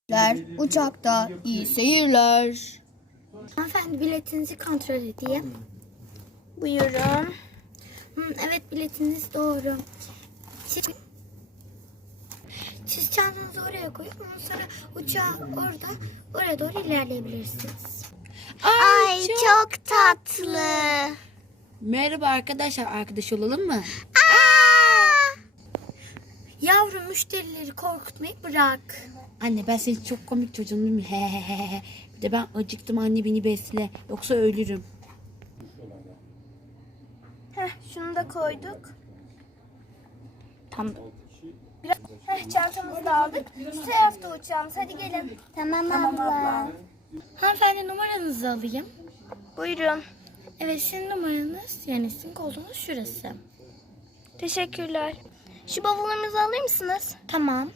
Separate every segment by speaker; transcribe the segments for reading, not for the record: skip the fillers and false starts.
Speaker 1: Uçakta iyi seyirler.
Speaker 2: Hanımefendi, biletinizi kontrol edeyim. Buyurun. Evet, biletiniz doğru. Siz çantanızı oraya koyun. Ondan sonra uçağa oraya doğru ilerleyebilirsiniz.
Speaker 3: Ay çok tatlı.
Speaker 1: Merhaba arkadaşlar, arkadaş olalım mı?
Speaker 2: Yavrum, müşterileri korkutmayı bırak.
Speaker 1: Anne, ben senin çok komik çocuğun değil mi? Hehehehe. Bir de ben acıktım, anne beni besle. Yoksa ölürüm.
Speaker 2: Şunu da koyduk.
Speaker 1: Tamam.
Speaker 2: Çantamızı da aldık. Şu tarafta uçağımız. Hadi gelin.
Speaker 3: Tamam abla.
Speaker 2: Hanımefendi, numaranızı alayım.
Speaker 3: Buyurun.
Speaker 2: Evet, sizin numaranız, yani sizin koltuğunuz şurası.
Speaker 3: Teşekkürler. Şu bavullarınızı alır mısınız?
Speaker 2: Tamam.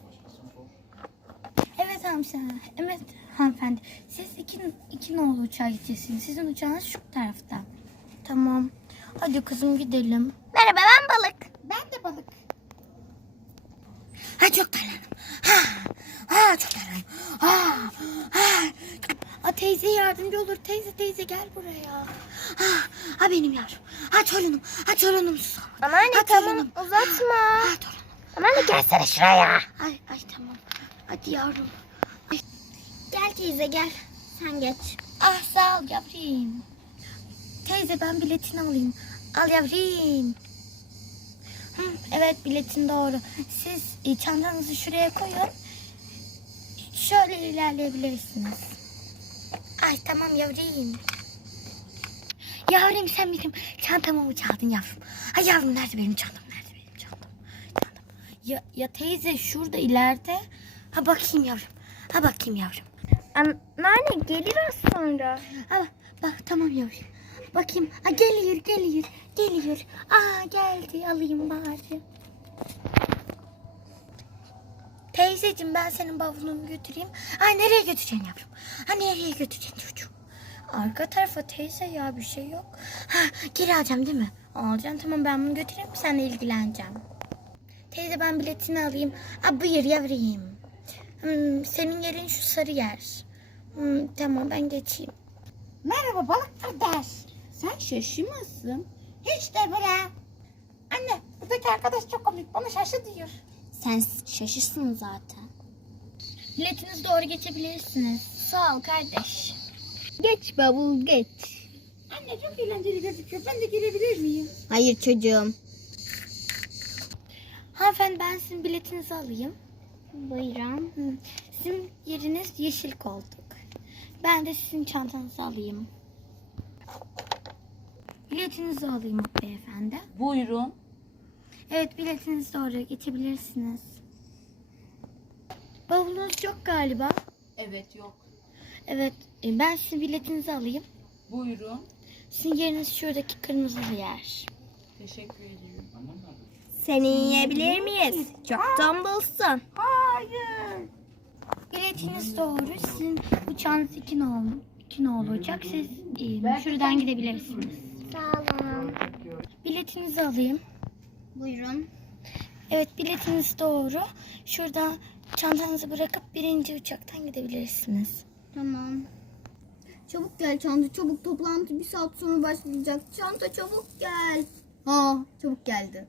Speaker 2: Evet hanımefendi. Siz iki nolu uçağa gideceksiniz. Sizin uçağınız şu tarafta. Tamam. Hadi kızım, gidelim.
Speaker 3: Merhaba, ben Balık.
Speaker 2: Ben de balık. Ha, çok terledim. Ha, çok terledim. Teyze yardımcı olur. Teyze gel buraya. Ha, benim yavrum. Ha, torunum sus.
Speaker 3: Anneanne tamam, uzatma.
Speaker 2: Ha, torunum.
Speaker 3: Anneanne gelsene şuraya.
Speaker 2: Ay tamam. Hadi yavrum.
Speaker 3: Gel teyze gel. Sen geç.
Speaker 2: Sağ ol yavrum. Teyze, ben biletini alayım. Al yavrum. Evet, biletin doğru. Siz çantanızı şuraya koyun. Şöyle ilerleyebilirsiniz. Ay tamam yavrum. Yavrum, sen benim çantamı mı çaldın yavrum? Ay yavrum, nerede benim çantam? Ya teyze, şurada ileride. Ha, bakayım yavrum.
Speaker 3: Anneanne gelir az sonra.
Speaker 2: Bak tamam yavrum. Bakayım. Geliyor. Geldi. Alayım bari. Teyzeciğim, ben senin bavulunu götüreyim. Nereye götüreceksin yavrum? Nereye götüreceksin çocuğum? Arka tarafa teyze, ya bir şey yok. Geri alacağım değil mi? Alacağım, tamam, ben bunu götüreyim, seninle ilgileneceğim. Teyze, ben biletini alayım. Buyur yavrum. Senin yerin şu sarı yer. Tamam, ben geçeyim.
Speaker 1: Merhaba balık kardeş. Sen şaşırmazsın. Hiç de bile. Anne, buradaki arkadaş çok komik. Bana şaşı diyor.
Speaker 3: Sen şaşırsın zaten.
Speaker 2: Biletiniz doğru, geçebilirsiniz.
Speaker 3: Sağ ol kardeş. Geç bavul geç.
Speaker 1: Anne, çok eğlenceli gözüküyor. Ben de girebilir miyim?
Speaker 3: Hayır çocuğum.
Speaker 2: Hanımefendi, ben sizin biletinizi alayım.
Speaker 3: Buyurun.
Speaker 2: Sizin yeriniz yeşil koltuk. Ben de sizin çantanızı alayım. Biletinizi alayım beyefendi.
Speaker 1: Buyurun.
Speaker 2: Evet, biletiniz doğru, geçebilirsiniz. Bavulunuz yok galiba.
Speaker 1: Evet, yok.
Speaker 2: Evet, ben sizin biletinizi alayım.
Speaker 1: Buyurun.
Speaker 2: Sizin yeriniz şuradaki kırmızı yer.
Speaker 1: Teşekkür ediyorum.
Speaker 3: Seni yiyebilir miyiz? Çok tombulsun.
Speaker 1: Hayır.
Speaker 2: Biletiniz doğru. Sizin uçağınız iki nolu olacak. Siz şuradan gidebilirsiniz.
Speaker 3: Sağ olun.
Speaker 2: Biletinizi alayım.
Speaker 3: Buyurun.
Speaker 2: Evet, biletiniz doğru. Şurada çantanızı bırakıp birinci uçaktan gidebilirsiniz.
Speaker 3: Tamam. Çabuk gel çanta, çabuk, toplantı 1 saat sonra başlayacak. Çanta çabuk gel. Çabuk geldi.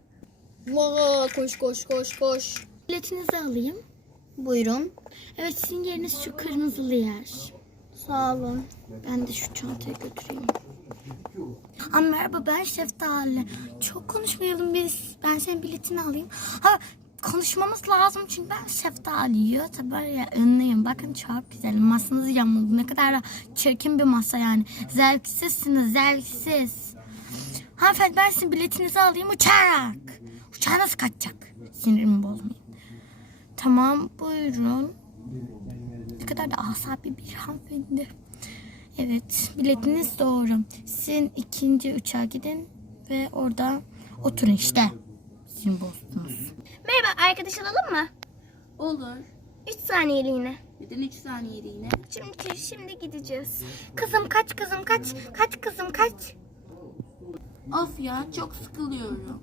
Speaker 3: Koş.
Speaker 2: Biletinizi alayım.
Speaker 3: Buyurun.
Speaker 2: Evet, sizin yeriniz şu kırmızılı yer.
Speaker 3: Sağ olun.
Speaker 2: Ben de şu çantayı götüreyim. Merhaba, ben Şeftali. Çok konuşmayalım biz. Ben senin biletini alayım. Konuşmamız lazım çünkü ben Şeftali'yi tabii ya ünlüyüm. Bakın, çok güzel. Masanız yamuldu. Ne kadar da çirkin bir masa yani. Zevksizsiniz, zevksiz. Hanımefendi, ben sizin biletinizi alayım uçarak. Uçağa nasıl kaçacak? Sinirimi bozmayın. Tamam, buyurun. Ne kadar da asabi bir hanımefendi. Evet, biletiniz doğru. Sizin ikinci uçağa gidin ve orada oturun işte. Sizin bozdunuz.
Speaker 3: Merhaba, arkadaş alalım mı?
Speaker 1: Olur.
Speaker 3: 3 saniyeliğine.
Speaker 1: Neden 3 saniyeliğine?
Speaker 3: Çünkü şimdi gideceğiz.
Speaker 2: Kızım kaç, kızım kaç. Kaç kızım kaç.
Speaker 1: Of ya, çok sıkılıyorum.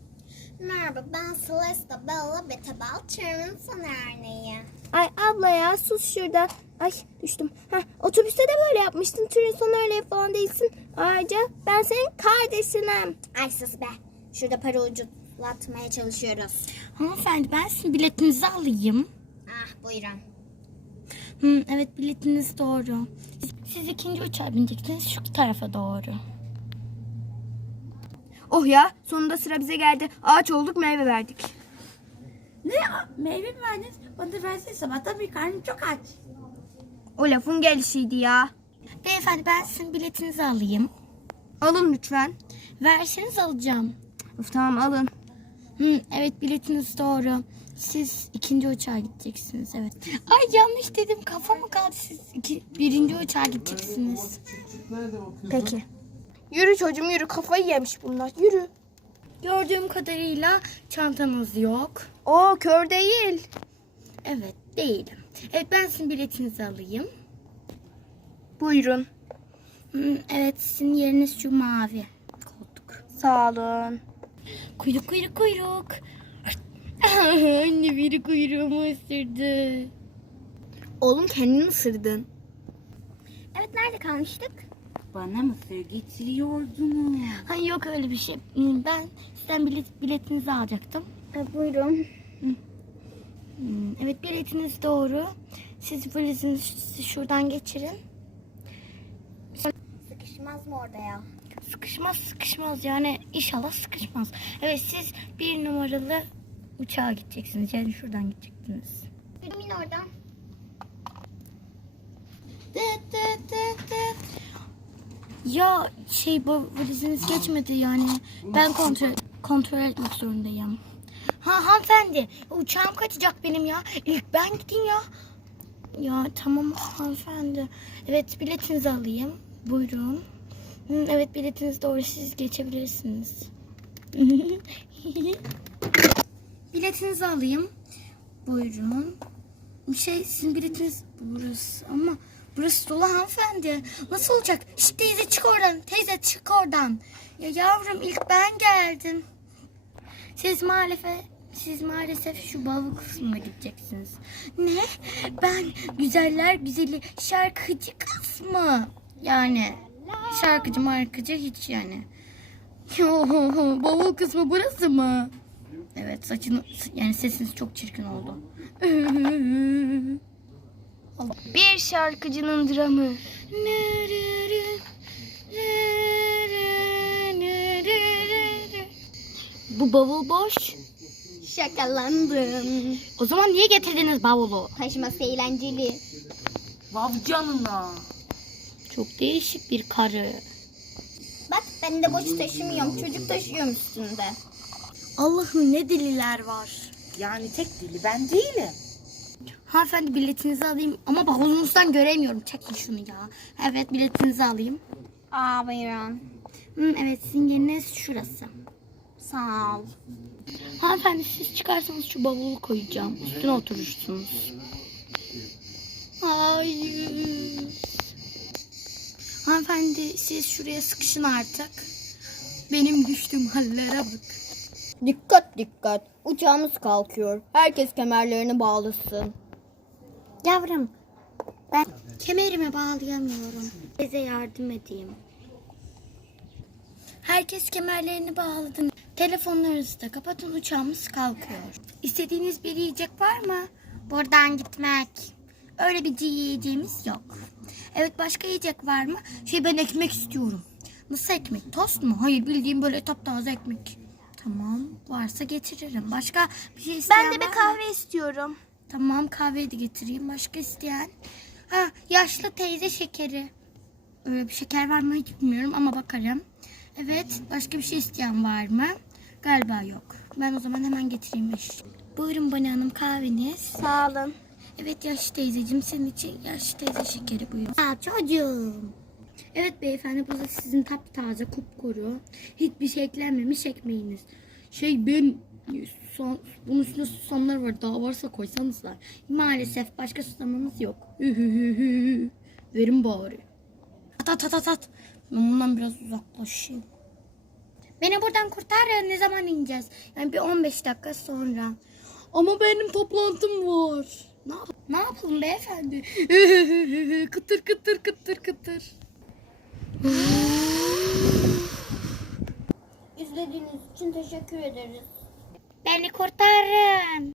Speaker 3: Merhaba, ben Celeste Bella Betabel, Chairman Sona Örneği.
Speaker 2: Ay abla ya, ya sus şurada. Ay düştüm. Otobüste de böyle yapmıştın. Türün sonu öyle falan değilsin. Ayrıca ben senin kardeşinim.
Speaker 3: Ay sus be. Şurada para ucuzlatmaya çalışıyoruz.
Speaker 2: Hanımefendi ben sizin biletinizi alayım.
Speaker 3: Ah buyurun.
Speaker 2: Evet biletiniz doğru. Siz ikinci uçağa bineceksiniz şu tarafa doğru.
Speaker 4: Oh ya sonunda sıra bize geldi. Ağaç olduk meyve verdik.
Speaker 1: Ne ya? Meyve mi verdiniz? Bana da versene, sabahtan beri karnım çok aç.
Speaker 4: O lafın gelişiydi ya.
Speaker 2: Beyefendi ben sizin biletinizi alayım.
Speaker 4: Alın lütfen.
Speaker 2: Verseniz alacağım.
Speaker 4: Of tamam alın.
Speaker 2: Evet biletiniz doğru. Siz ikinci uçağa gideceksiniz evet. Ay yanlış dedim kafa mı kaldı siz birinci uçağa gideceksiniz.
Speaker 4: Peki. Yürü çocuğum yürü, kafayı yemiş bunlar, yürü.
Speaker 2: Gördüğüm kadarıyla çantanız yok.
Speaker 4: Oo kör değil.
Speaker 2: Evet değilim. Evet ben sizin biletinizi alayım.
Speaker 4: Buyurun.
Speaker 2: Evet sizin yeriniz şu mavi koltuk.
Speaker 4: Sağ olun.
Speaker 2: Kuyruk kuyruk kuyruk. Anne biri kuyruğumu ısırdı.
Speaker 4: Oğlum kendini ısırdın.
Speaker 3: Evet nerede kalmıştık?
Speaker 1: Bana mısır getiriyordunuz?
Speaker 2: Hayır yok öyle bir şey. Ben sizden biletinizi alacaktım.
Speaker 3: Buyurun.
Speaker 2: Evet biletiniz doğru. Siz valizinizi şuradan geçirin.
Speaker 3: Sıkışmaz mı orada ya?
Speaker 2: Sıkışmaz yani inşallah sıkışmaz. Evet siz 1 numaralı uçağa gideceksiniz. Yani şuradan gideceksiniz.
Speaker 3: Yürüm yine oradan.
Speaker 2: Ya bu valiziniz geçmedi yani. Ben kontrol etmek zorundayım. Hanımefendi uçağım kaçacak benim ya. İlk ben gideyim ya. Ya tamam hanımefendi. Evet biletinizi alayım. Buyurun. Evet biletiniz doğru siz geçebilirsiniz. Biletinizi alayım. Buyurun. Sizin biletiniz burası ama burası dolu hanımefendi. Nasıl olacak? Şşt teyze çık oradan. Teyze çık oradan. Ya yavrum ilk ben geldim. Siz maalesef şu bavul kısmına gideceksiniz. Ne? Ben güzeller güzeli şarkıcı kısmı. Yani şarkıcı markıcı hiç yani. Bavul kısmı burası mı? Evet yani sesiniz çok çirkin oldu.
Speaker 4: Bir şarkıcının dramı.
Speaker 2: Bu bavul boş.
Speaker 3: Şakalandım.
Speaker 2: O zaman niye getirdiniz bavulu?
Speaker 3: Taşıması eğlenceli.
Speaker 1: Vav canına.
Speaker 2: Çok değişik bir karı.
Speaker 3: Bak ben de boş taşımıyorum. Çocuk taşıyorum üstünde.
Speaker 2: Allah'ım ne deliler var.
Speaker 1: Yani tek dili ben değilim.
Speaker 2: Hanımefendi biletinizi alayım ama bavulunuzdan göremiyorum. Çekin şunu ya. Evet biletinizi alayım.
Speaker 3: Buyurun.
Speaker 2: Evet sizin yeriniz şurası.
Speaker 3: Sağ ol.
Speaker 2: Hanımefendi siz çıkarsanız şu bavulu koyacağım. Üstüne oturursunuz. Hayır. Hanımefendi siz şuraya sıkışın artık. Benim düştüğüm hallere bak.
Speaker 3: Dikkat dikkat. Uçağımız kalkıyor. Herkes kemerlerini bağlasın.
Speaker 2: Yavrum ben kemerime bağlayamıyorum. Size yardım edeyim. Herkes kemerlerini bağladı. Telefonlarınızı da kapatın uçağımız kalkıyor. İstediğiniz bir yiyecek var mı? Buradan gitmek. Öyle bir yiyeceğimiz yok. Evet başka yiyecek var mı? Ben ekmek istiyorum. Nasıl ekmek? Tost mu? Hayır bildiğim böyle taptaze ekmek. Tamam varsa getiririm. Başka bir şey isteyen
Speaker 4: Ben de bir
Speaker 2: var mı?
Speaker 4: kahve istiyorum.
Speaker 2: Tamam kahveyi de getireyim. Başka isteyen? Yaşlı teyze şekeri. Öyle bir şeker var mı hiç bilmiyorum ama bakarım. Evet başka bir şey isteyen var mı? Galiba yok. Ben o zaman hemen getireyim. Buyurun Bani Hanım kahveniz.
Speaker 4: Sağ olun.
Speaker 2: Evet yaşlı teyzeciğim senin için yaşlı teyze şekeri buyurun. Çocuğum. Evet beyefendi bu da sizin taptaze kupkuru. Hiçbir şey eklenmemiş ekmeğiniz. Bunun üstünde susamlar var. Daha varsa koysanızlar. Maalesef başka susamımız yok. Verin bari. At. Ben bundan biraz uzaklaşayım. Beni buradan kurtar ne zaman ineceğiz? Yani bir 15 dakika sonra. Ama benim toplantım var. Ne yapalım beyefendi? Kıtır kıtır kıtır kıtır.
Speaker 3: İzlediğiniz için teşekkür ederiz.
Speaker 2: Beni kurtarın.